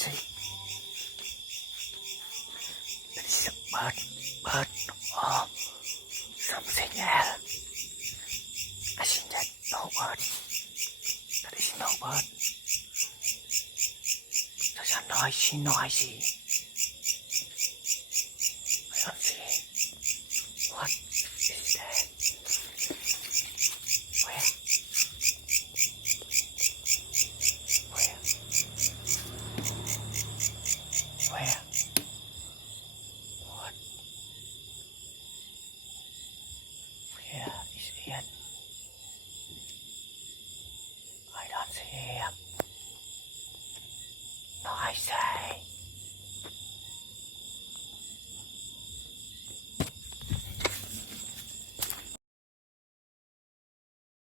see. That is a bird, or something else. I think that no bird. That is no bird. Such a noisy. I don't see. What is that? Where? What? Where is it?